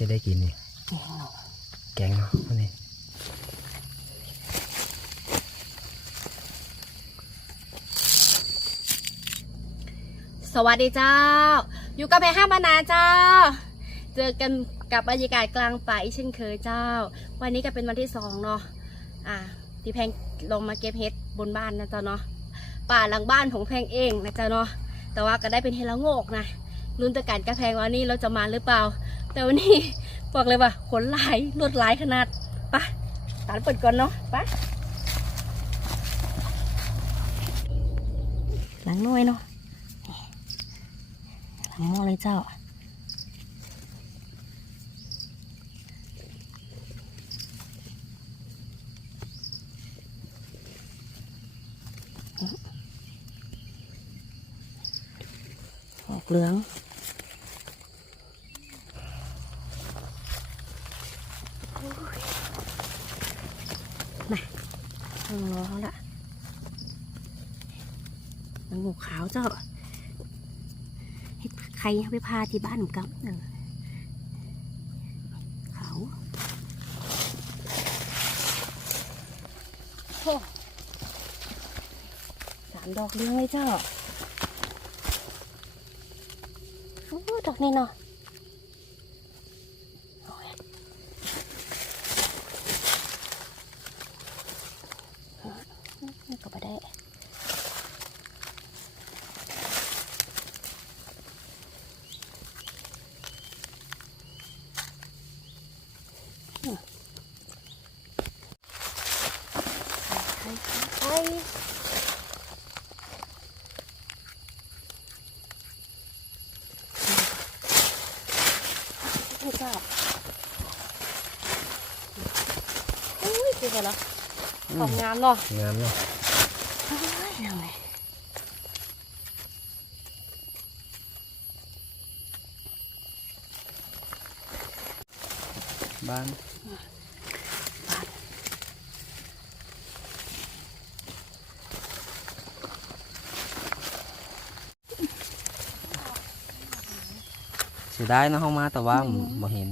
จะได้กินนี่แกงเนาะแกงเนาะวันนี้สวัสดีเจ้า อยู่กับแม่ห้าบานาเจ้า เจอกันกับบรรยากาศกลางป่าอีกเช่นเคยเจ้า วันนี้ก็เป็นวันที่สองเนาะอ่าที่แพงลงมาเก็บเห็ดบนบ้านนะเจ้าเนาะป่าหลังบ้านของแพงเองนะเจ้าเนาะแต่ว่าก็ได้เป็นเห็ดลโงกนะลุ้นตะการกระแพงวันนี้เราจะมาหรือเปล่า แต่วันนี้บอกเลยว่าขนหลายลวดหลายขนาดปะตัดเปิดก่อนเนาะปะหลังน้อยเนาะหลังม้อเลยเจ้าออกเหลือง น่ะต้องรอเขาละมันงูขาวเจ้าเฮ็ดใครไปพาที่บ้านผมกับเออเขาโอ้สามดอกเลี้ยงเลยเจ้าโอ้ดอกนี้เนาะโอ้ยอะนี่ก็ไปได้ ไปไปไม่ชอบ อุ้ยคือไงล่ะของงามเนาะงามเนาะเฮ้ยยังไงบ้านเสียดายเนาะเข้ามาแต่ว่าบ่เห็น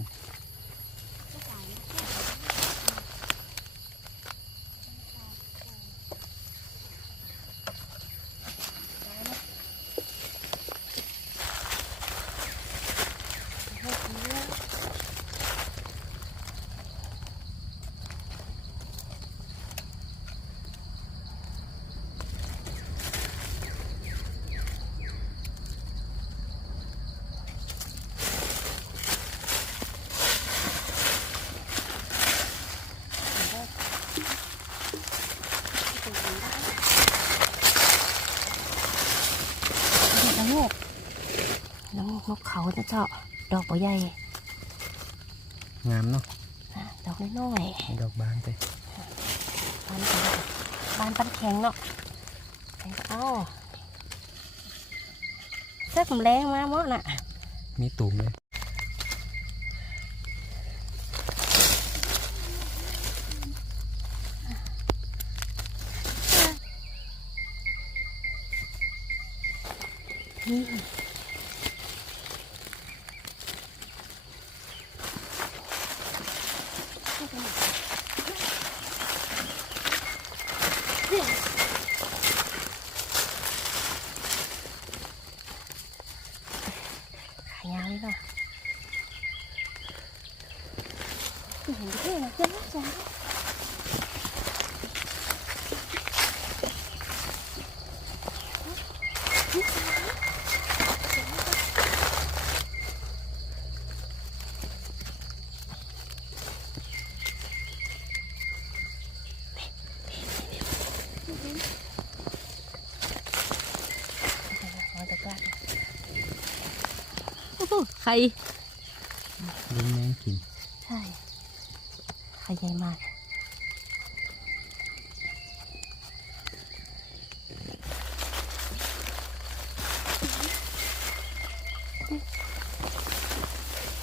เด็ดละโงกละโงก นกเขาจะเจาะดอกปอใหญ่งามเนาะนะดอกน้อยให้ดอกบานไปๆบานปันบานปันแข็งเนาะแข็งเอ้าเสื้อผมแรงมาหมดน่ะ มีตุ่มเลยนี่ ขายาวเลยเนาะเห็นดิเจ้าเจ้าเจ้าเอาตะกร้าโอ้โห ไข่ลิ้นแมงกิน ใช่ไข่ใหญ่มาก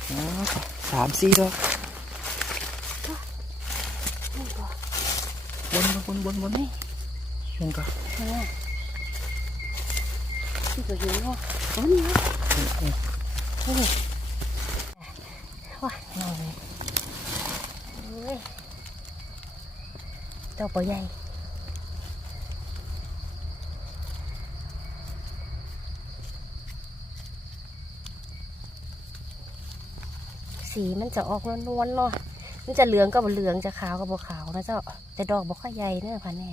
อ๋อสามสี่ดอกนี่ก็บนบนบนบนนี่ยังก็นี่ที่ก็เห็นว่าอ๋อนี่นะนี่โอ้ ว้ายงงเลยเอ้ยเจ้าปอใหญ่สีมันจะออกนวลๆเนาะ มันจะเหลืองก็บ่เหลืองจะขาวก็บ่ขาวนะเจ้า แต่ดอกบ่ค่อยใหญ่เนอะพันแน่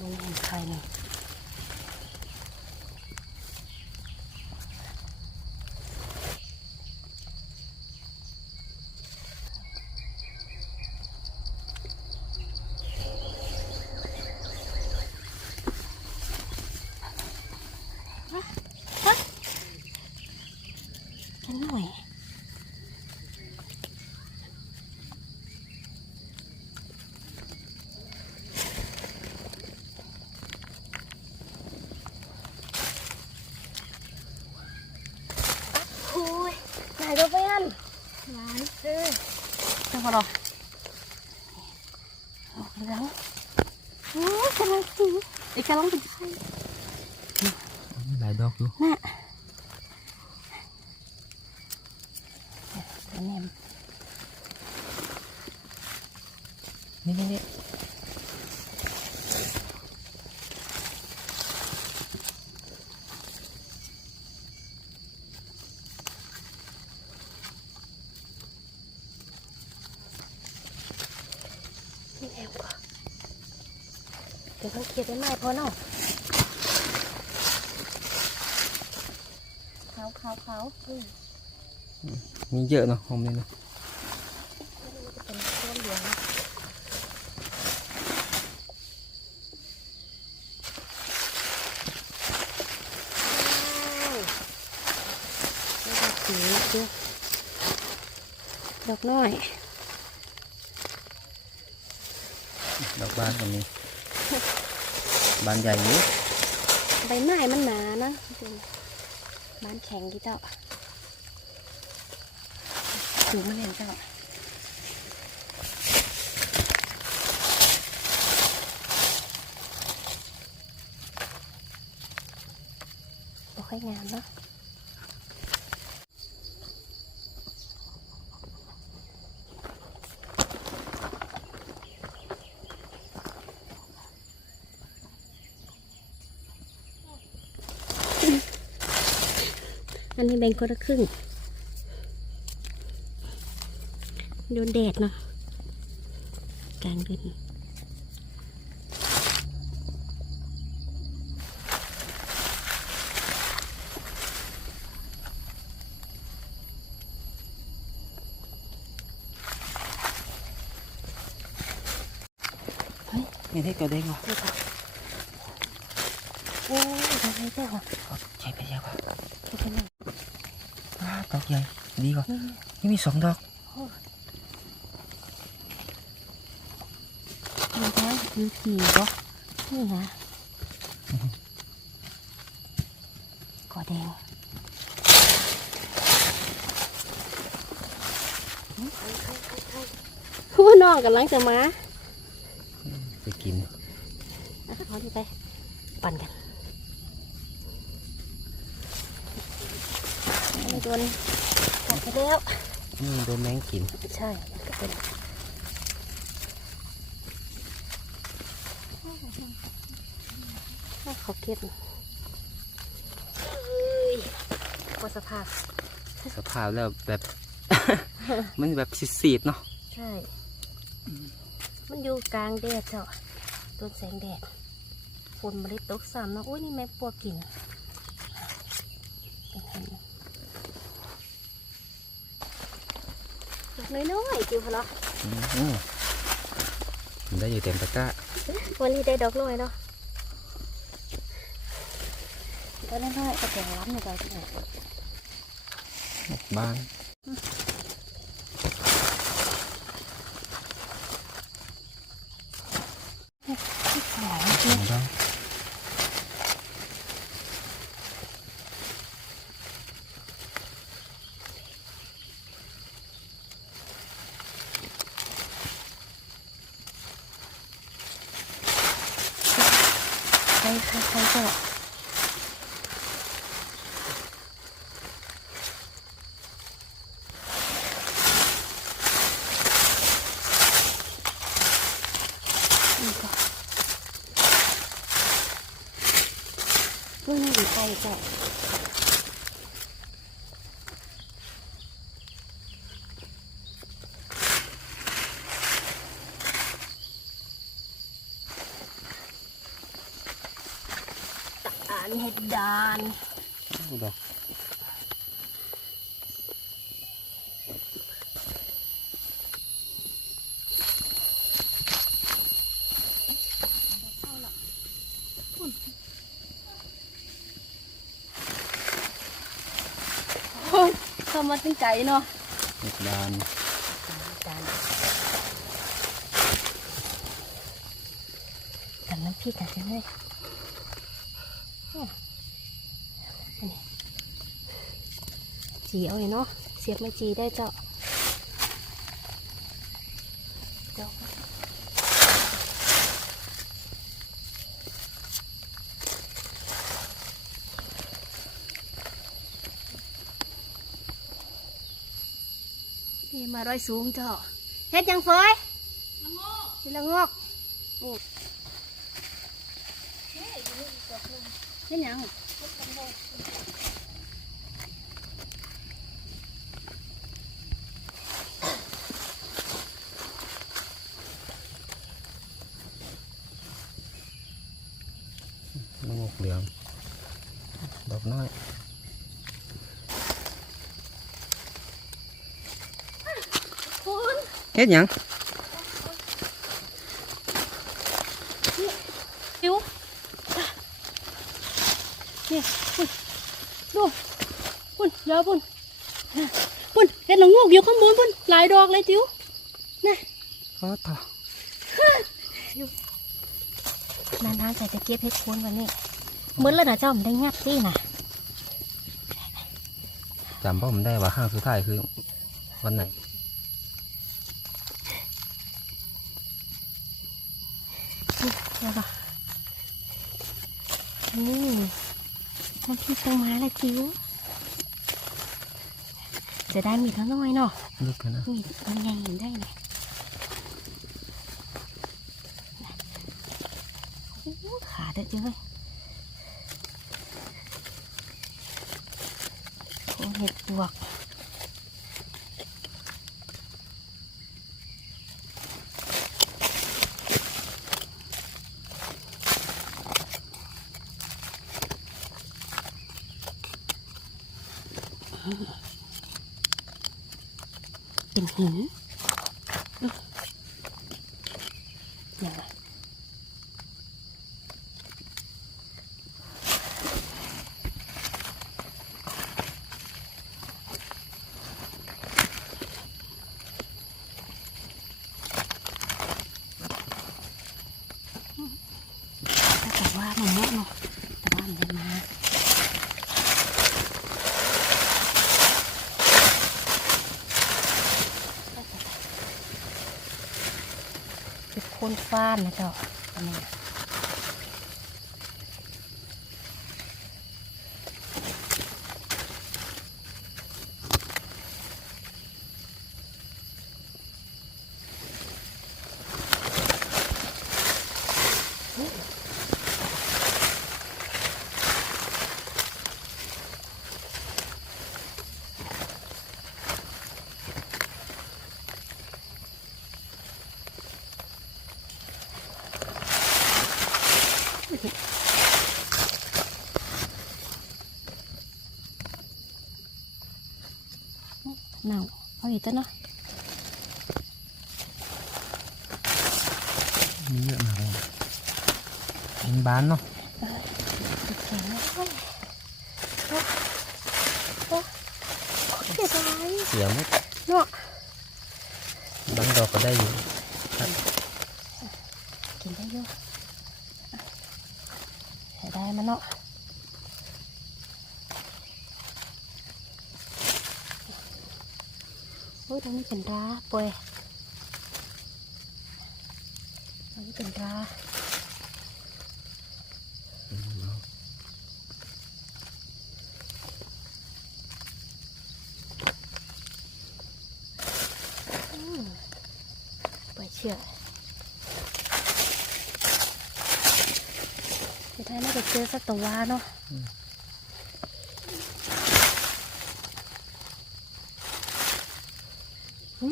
ลงเห็นใครนี่กันหน่อยโอ้ยไหนดูไปอันไหนเออ จังหวะรอโอ้ยแล้วโอ้ยกำลังสีไอ้กำลังเป็นไข่ มีหลายดอกอยู่ น่ะอันนี้ นี่นี่นี่ นี่แอมก่อนเดี๋ยวต้องเคลียร์ได้ไหมพอเนาะเขาเขาเขาอืมมีเยอะเนาะหอมนี่เนาะจะเป็นต้นเหลืองว้าวนี่ดอกสีดูดอกน้อย ดอกบานตรงนี้ บานใหญ่อยู่ใบไม้มันหนานะบ้านแข็งกี่เจ้าสูงมันเห็นเจ้าบ่ค่อยงามเนาะ อันนี้แบ่งคนละครึ่งโดนแดดเนาะกลางเดือนนี่ที่กระเด้งเหรอนี่ค่ะโอ้ยทำไมเจ้าอะใช่ไปเยอะกว่าทุกคนนี่อ้า ดอกใหญ่ดีกว่านี่มีสองดอกมันแท้มีผีปะนี่นะกอแดงผู้น้องกำลังจะมา ไปกิน อะขอที่ไป ปั่นกัน นี่ตัวนี้ออกไปแล้วนี่โดนแมงกิน ใช่ก็เป็นให้เขาเก็บเอ้ยพอสภาพ สภาพแล้วแบบ มันแบบสีดๆเนาะ ใช่ มันอยู่กลางแดดเจ้าโดนแสงแดดฝนมาเลยตกซ้ำเนาะอุ้ยนี่แม่ปวกกินเป็นไง น้อยๆจิ๋วพอเนาะอืมได้อยู่เต็มตะกร้าวันนี้ได้ดอกน้อยเนาะก็น้อยๆก็แต่ล้ำในใจที่ไหนบาน ค่อยๆก็ไม่มีใครจ้ะ ดดานดอกโอ้ยเข้ามาตั้งใจเนาะเห็ดดานกันน้ำพริกกันใช่ไหม จีเอาเนาะเสียบไม่จีได้เจ้าเจ้านี่มาร้อยสูงเจ้าเฮ็ดยังเฟยละงอกละงอกโอ้เฮ็ดยัง น้ำมกเหลืองดอกน้อย คุณ เฮ็ดหยังดิวนี่คุณดูคุณเดี๋ยวคุณคุณเห็ดหลังงอกอยู่ข้างบนคุณหลายดอกเลยจิ๋วนี่อ๋อต่อนานๆใส่ตะเกียบให้คุณวันนี้เหมือนแล้วนะเจ้ามันได้งัดที่น่ะจำผมได้ว่าห้างสุดท้ายคือวันไหน เดี๋ยวก่อนนี่น้ำพริกตรงไม้ละจิ๋วจะได้มีดน้อยๆเนาะลึกกันนะมีดมันใหญ่เห็นได้เลยโอ้โหขาเด็ดจังเลยโอ้เห็ดปวก เป็นหินยังไงแต่ว่ามันเยอะเนาะแต่ว่ามันได้มา เป็นโคน ฟ้านนะเจ้าอันนี้นะเน่าเอาอีกตัวเนาะมีเยอะมากเลยเป็นบ้านเนาะติดแขนเลยโอ้โอ้โอ้เสียดายเสียหมดเนาะบางดอกก็ได้อยู่ครับ กินได้อยู่เสียดายมันเนาะ โอ้ยตรงนี้เป็นราป่วยตรงนี้เป็นราอืมปวยเชื่อสุดท้ายน่าจะเจอสักตัวเนาะ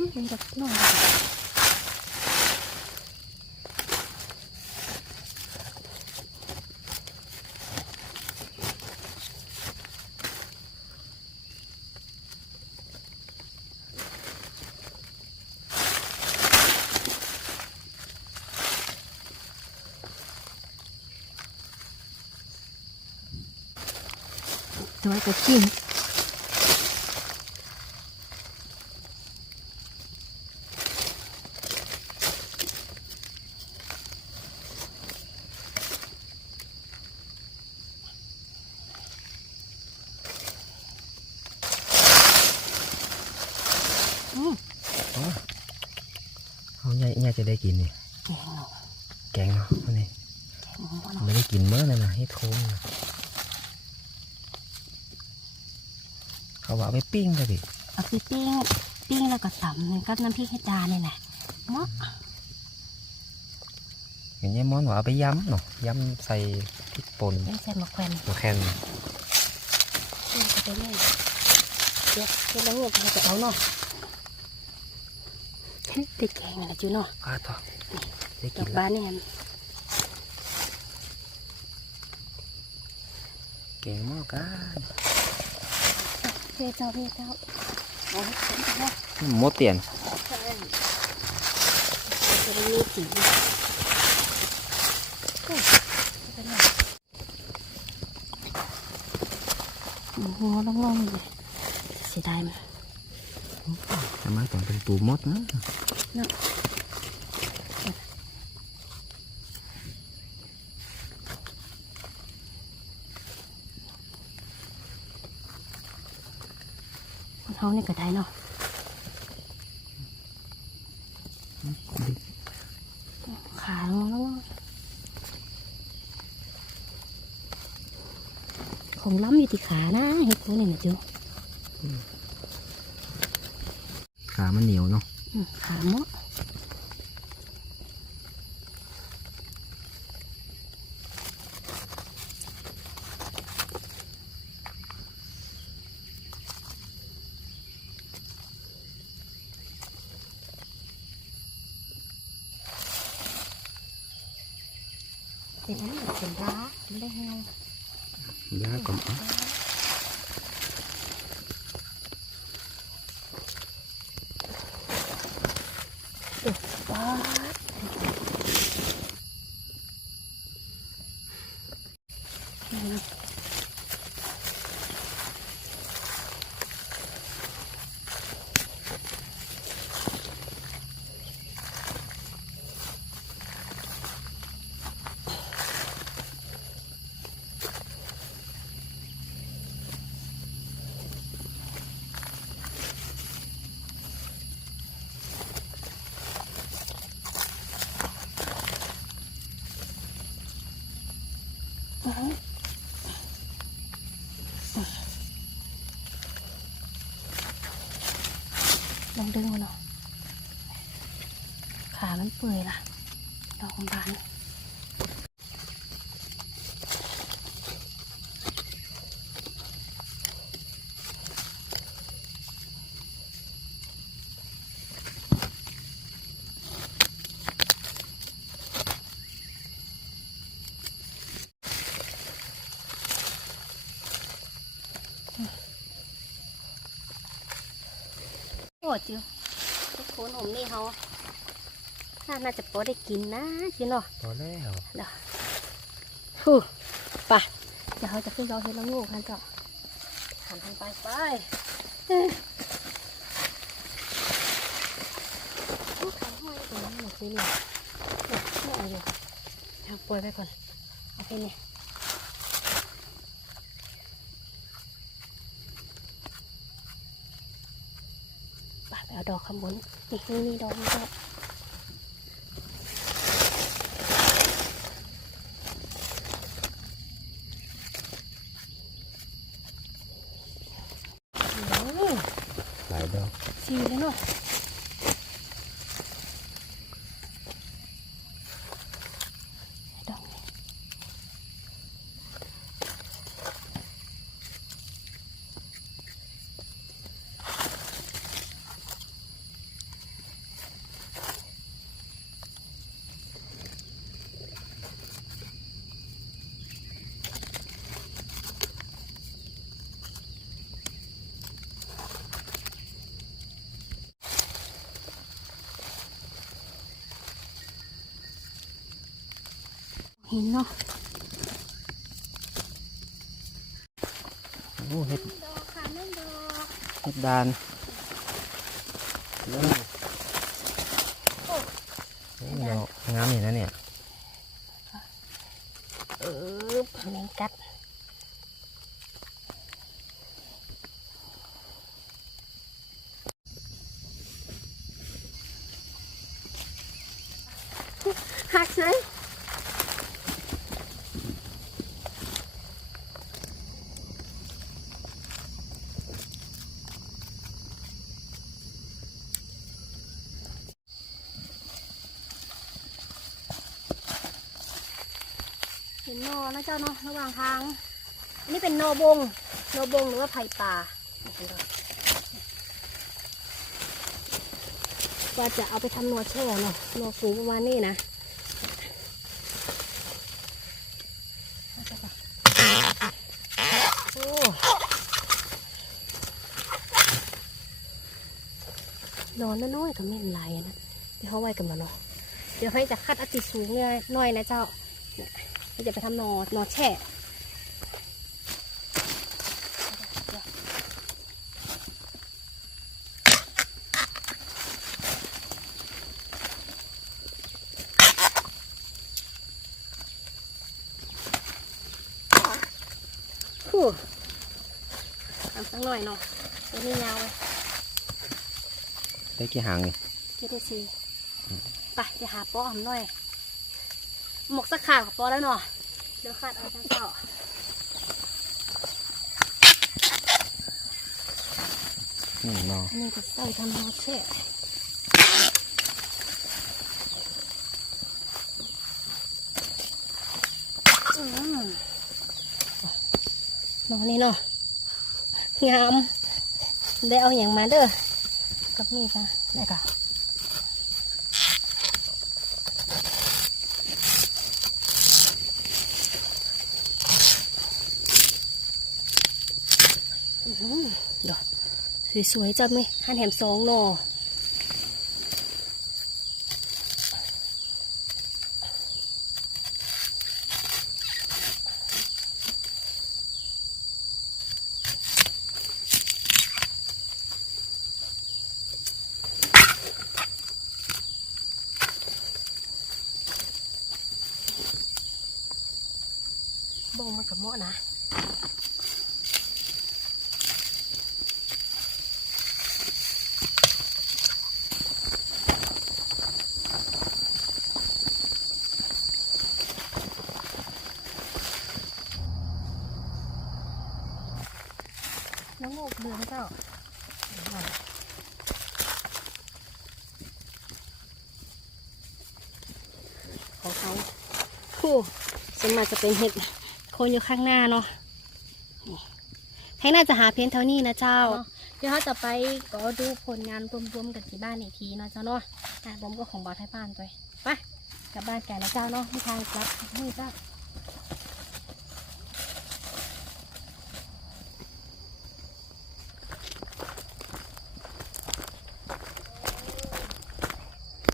มมันจะนอยตัวจะกิน อืม เอาใหญ่ใหญ่จะได้กินนี่ แกงเนาะ แกงเนาะอันนี้ แกงหมูเนาะ ไม่ได้กินเมื่อนั่นนะเฮ็ดโค้งน่ะเขาว่าเอาไปปิ้งเลยดิเอาไปปิ้งปิ้งแล้วก็ตำมันก็น้ำพริกให้จานนี่แหละเหมาะอย่างนี้ยม้อนว่าเอาไปย้ำเนาะย้ำใส่พริกป่นไม่ใส่มะแขวนมะแคนนี่จะไปเลยเดี๋ยวเดี๋ยวแล้วเงือกเราจะเอาเนาะติดแกงอะไรจูเนาะอ้าต่อได้ดกิอนกแล้วบ้านนี่ฮะแกงหม้อกัน เพื่อเจ้าเพื่อเจ้าเอาให้ฉันไปว่าหมดเตียนใช่จะได้มีสีโอ้ยเป็นไงโอ้โหล่องๆเลยเสียดายมั้ยทำไมต้องเป็นปูมดนะ เขาเนี่ก็ได้เนาะขาลงแล้วของล้ำอยู่ที่ขานะเห็ดพวนี้นะจูขามันเหนียวเนาะขาเมาะ เป็นอันนี้เป็นร้าเป็นได้แห้ง ยากกว่า ว้า ลอ งดึงมาเนาะขามันเปื่อยล่ะ ดอกบาน โอ้จิวทุกคนผมนี่เขาน่าจะพอได้กินนะจิวเนาะพอแล้วฮู้ไปเดี๋ยวเขาจะขึ้นเราเห็นแล้วงูกันจ้ะหันทางไปไปเอ้ยโอ้ขาห้อยตรงนี้หมดเลยเนี่ยเนี่ยเนี่ยเอาอยู่ทางปล่อยไปก่อน เอาไปเนี่ยไปไปเอา ดอกข้างบนนี่นี่นี่ดอกนี่ดอกโอ้หลายดอกสี่แล้วเนาะ เห็นเนาะโอ้เห็ดดอกค่ะแม่ดอกเห็ดดานเริ่มโอ้ยดอกงามอยู่นะเนี่ยเออแมงกัดหักเลยเห็นนอนะ เจ้าเนาะระหว่างทาง อันนี้เป็นโนบง โนบงหรือว่าไผ่ป่าว่าจะเอาไปทำนัวแช่เนาะนัวสูงประมาณนี้นะโอ้นอนน้อยๆก็ไม่เป็นไรนะเดี๋ยวเขาไว้กันมาเนาะเดี๋ยวให้จะคัดอติสูงเลยน่อยนะเจ้า เนี่ยที่จะไปทำนอนอแช่คู่ทำสักหน่อยเนาะตัวนี้ยาวเลยได้กี่หางนี่เจ็ดสี่ไปเดี๋ยวหาป้อมหน่อย หมกสักขากับป้อแล้วเนาะเดี๋ยวขาดเอาทั้งเต่านี่นออันนี้จะใส่ทำนอเช่อืมนอนนี่เนาะงามได้เอาอย่างมาเด้อกับมีดนะได้ก่ะอื้อหือดอก สวยๆจังไหมหันแหมสองหนอบ่งมันกับหมาะนะ น้ำโงกเหลืองเจ้าของเขาคู่สวนมาก จะเป็นเห็ดโคนอยู่ข้างหน้าเนาะนี่ข้างหน้าจะหาเพียงเท่านี้นะเจ้า เดี๋ยวเขาจะไปก็ดูผลงานรวมๆกันที่บ้านอีกทีเนาะเจ้าเนาะอะผมก็ของบอไทยบ้านตัวไปกลับบ้านแกันะเจ้าเนาะไม่ทางกลับนี่เจ้า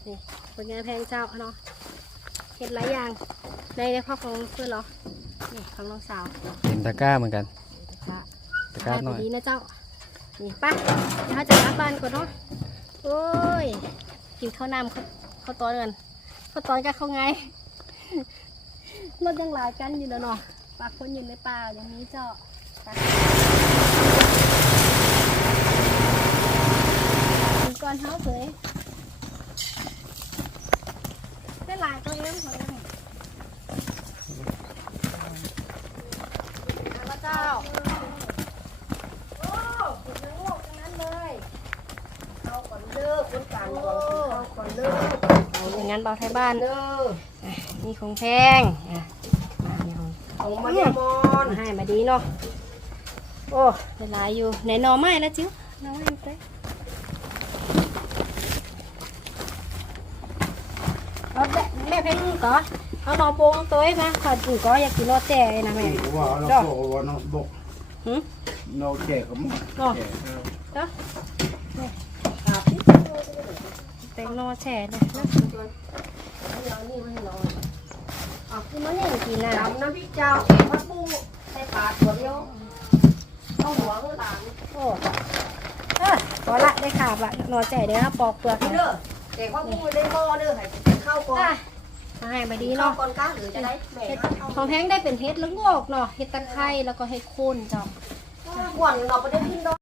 นี่ผลงานแพงเจ้าเนาะเห็ดหลายอย่าง ในในครอบของเพื่อนเหรอนี่ของน้องสาวเห็นตะกร้าเหมือนกันค่ะตะกร้าหน่อยดีนะเจ้านี่ไป้าเดี๋ยวเราจะกลับบ้านก่อนเนาะโอ้ยกินข้าวน้ำข้าวข้าวตอนกันข้าวตอนกับข้าวไงรถยังหลายกันอยู่แล้วเนาะปากคนอยู่ในป่าอย่างนี้เจ้าไปกินก่อนเท้าเผยได้หลายตัวเองขอเลยเอาละ เจ้าโอ้คุณยังโลกทั้งนั้นเลยเอาก่อนเลิกคนกลางก่อนเอาก่อนเลิกเอาอย่างนั้นเบาไทยบ้านเลิกนี่ของแพงอะมาเนี่ยของเอามายมอนให้มาดีเนาะโอ้เวลาอยู่ไหนนอไม้แล้วจิ๋วหนอไม้ไปเอาแม่แม่เพ่งก่อ เอาหนอโปงตัวไอ้มาขอดูก่ออยากกินรสแจ่นะแม่ว่าเราบอกว่าเราบอกหืมเราแจกกับมันเนาะแจกเนาะครับแตงโนแช่เลยนะเอานี่มาให้เราอ๋อคือมันนี่กินนะดำน้ำพริกเจ้าเองพักบุ้งใส่ปลาตัวเดียวต้องหัวเงินหลานโอ้เออพอละได้ขาบละนอนใจเด้อปอกเปลือกนี่เด้อเด้อเด็กพักบุ้งไม่ได้หม้อเด้อให้เข้าก่อน อะมาให้มาดีเข้าเนาะก่อนก้าหรือจะได้แม่เห็ดเข้าของแพงได้เป็นเห็ดละโงอกเนาะเห็ดตะไคร้แล้วก็เห็ดโคนจ้ะก่อนเราไปได้พินดอก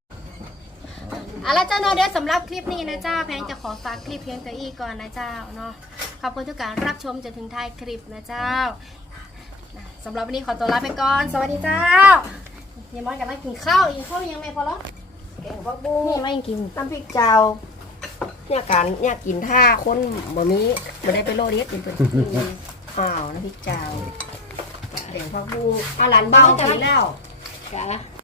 เอาละเจ้าเนาะเดี๋ยวสำหรับคลิปนี้นะเจ้าแพงจะขอฝากคลิปเพียงแต่อีกก่อนนะเจ้าเนาะขอบคุณทุกการรับชมจนถึงท้ายคลิปนะเจ้านะสำหรับวันนี้ขอตัวลาไปก่อน สวัสดีเจ้าเยังมอนกันมากินข้าวอีกข้าวยังไม่พอหรอแกงพักบุ้งนี่ไม่กิน น้ำพริกเจ้า เนี่ยการเนี่ยกินท่าคนบ่มีบ่ได้ไปโลเด็ดเป็นเพิ่นกินอ้าวน้ำพริกเจ้าเด็กพักบุ้งอาหลานเบากินแล้วจ้ะ